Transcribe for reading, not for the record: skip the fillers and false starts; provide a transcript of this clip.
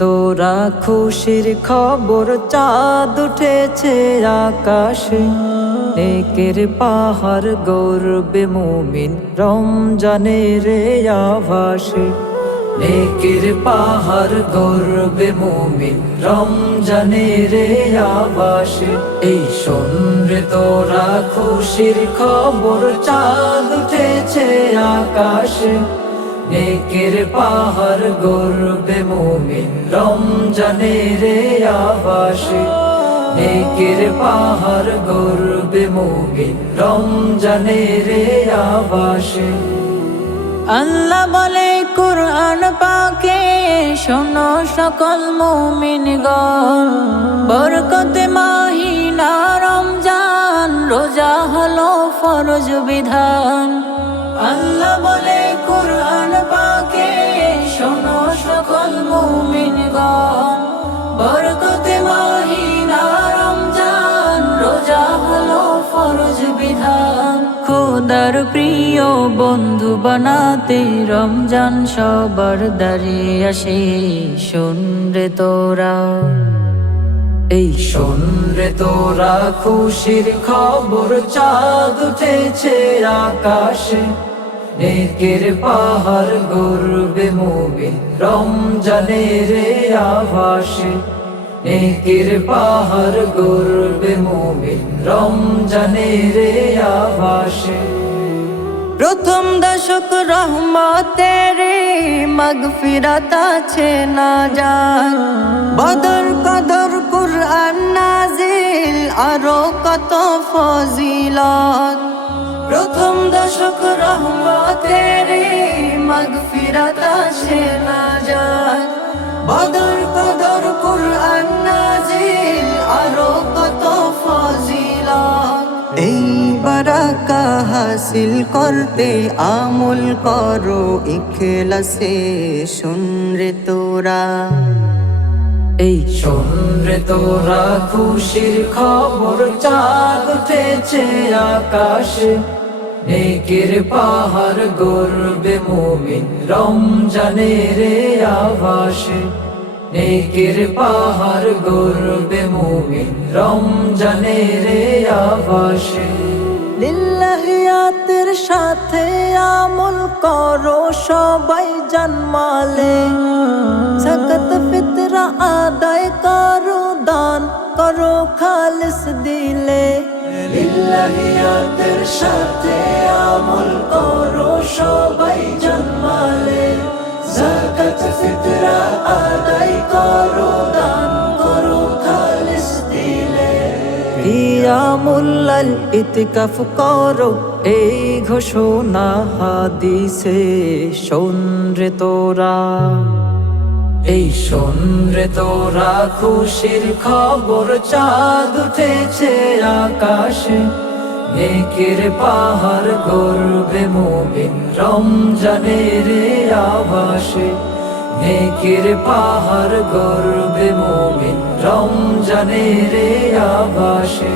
তোরা খুশির খবর, চাঁদ উঠেছে আকাশে। নেকের পাহাড় গর্বে মুমিন রমজানের আভাসে। নেকের পাহাড় গর্বে মুমিন রমজানের আভাসে। এই শোন রে তোরা খুশির খবর, চাঁদ উঠেছে আকাশে। নেকের পাহাড় গর্বে মুমিন রমজানের আভাসে। নেকের পাহাড় গর্বে মুমিন রমজানের আভাসে। আল্লাহ বলে কুরআন পাকে, শোনো সকল মুমিনগণ, বরকতে মাহিনা রমজান, রোজা হলো ফরজ বিধান। আল্লাহ বলে কুরআন পাকে, শোনো সকল মুমিনগণ, বরকতে মাহিনা রমজান, রোজা হলো ফরজ বিধান। খোদার প্রিয় বন্ধু বানাতে রমজান সবার দাঁড়িয়ে আসে। শোন রে তোরা, এই শোন রে তোরা খুশির খবর, চাঁদ উঠেছে আকাশে। নেকের পাহাড় গর্বে মুমিন রমজানের আভাসে। নেকের পাহাড় গর্বে মুমিন রমজানের আভাসে। প্রথম দশক রহমতের মাগফিরাত আছে না জান, বদর কদর কুরআন নাজিল, আরো কত ফজিলত। প্রথম দশক রহমতের মাগফিরাত আছে না জান, বদর কদর কুরআন নাজিল, আরো কত ফজিলত। এই বারাকা হাসিল করতে আমল করো ইখলাসে। শোন রে তোরা, এই শোন রে তোরা খুশির খবর, চাঁদ উঠেছে আকাশে। নেকের পাহাড় গর্বে মুমিন রমজানের আভাসে। নেকের পাহাড় গর্বে মুমিন রমজানের আভাসে। লিল্লাহিয়াতের সাথে আমল করো সবাই জানমালে, যাকাত ফিতরা আদায় করো, দান করো খালিস দিলে। লিল্লাহিয়াতের সাথে আমল করো সবাই জানমালে, যাকাত ফিতরা আদায় করো, দান করো খালিস দিলে। কিয়ামুল লাইল ইতিকাফ করো, এই ঘোষণা হাদিসে। শোন রে তোরা, এই শোন রে তোরা খুশির খবর, চাঁদ উঠেছে আকাশে। নেকের পাহাড় গর্বে মুমিন রমজানের আভাসে। নেকের পাহাড় গর্বে মুমিন রমজানের আভাসে।